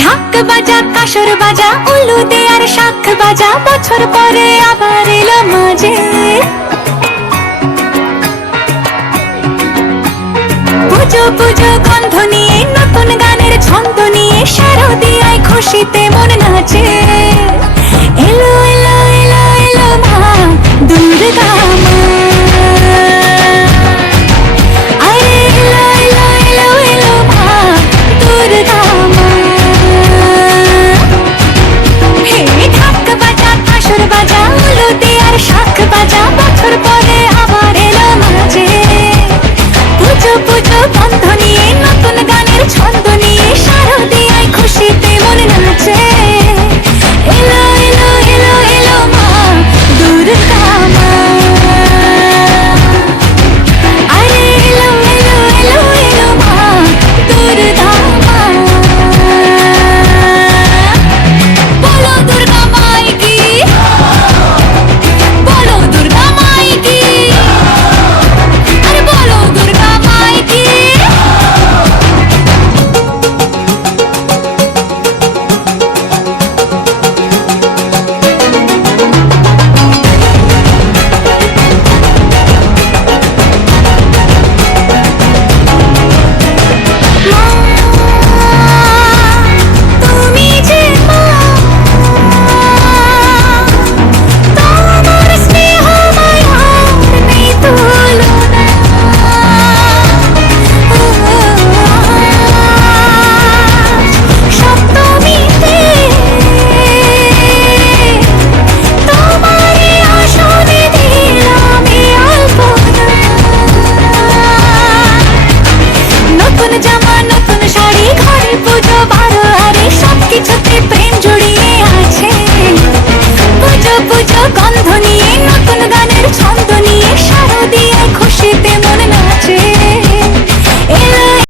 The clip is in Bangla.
ঢাক বাজা কাসর বাজা উলু দে আর শাখ বাজা, বছর পরে আবার এলো মাঝে। পুজো পুজো গন্ধ নিয়ে নতুন গানের ছন্দ নিয়ে শারদিয়ায় খুশিতে মন নাচে।